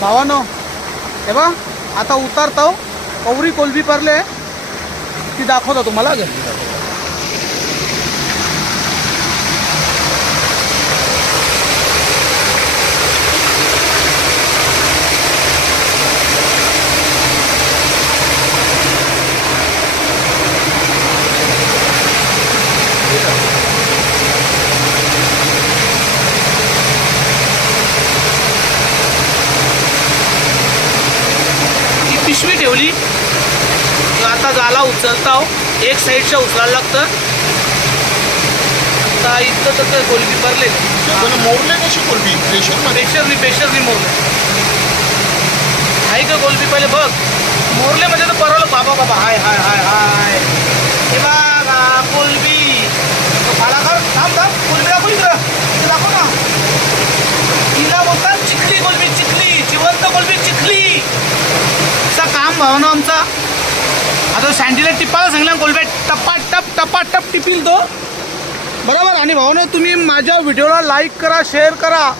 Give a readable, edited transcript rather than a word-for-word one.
भावानो हे बा आता उतारतो कवरी कोलबी परले ती दाखवतो तुम्हाला पिशवी ठेवली आता जाला उचलता एक साईडच्या उचलायला लागतं आता इतकं तर कोलबी भरले मोडले कशी कोलबी प्रेशरनी मोरले आहे का कोलबी पहिले बघ मोरले म्हणजे तर परवलं बाबा बाबा हाय हाय हाय हाय हे बघा कोलबी मला कर थांब थांब कोलबी दाखव इकडं दाखव ना तिला बोलतात चिखली कोलबी चिखली जिवंत कोलबी चिखली काम भावना आमचा आता सँडीला टिपायला सांगितलं कोलब्या टपाटप टिपील तो बरोबर आणि भावना तुम्ही माझ्या व्हिडिओला लाईक करा शेअर करा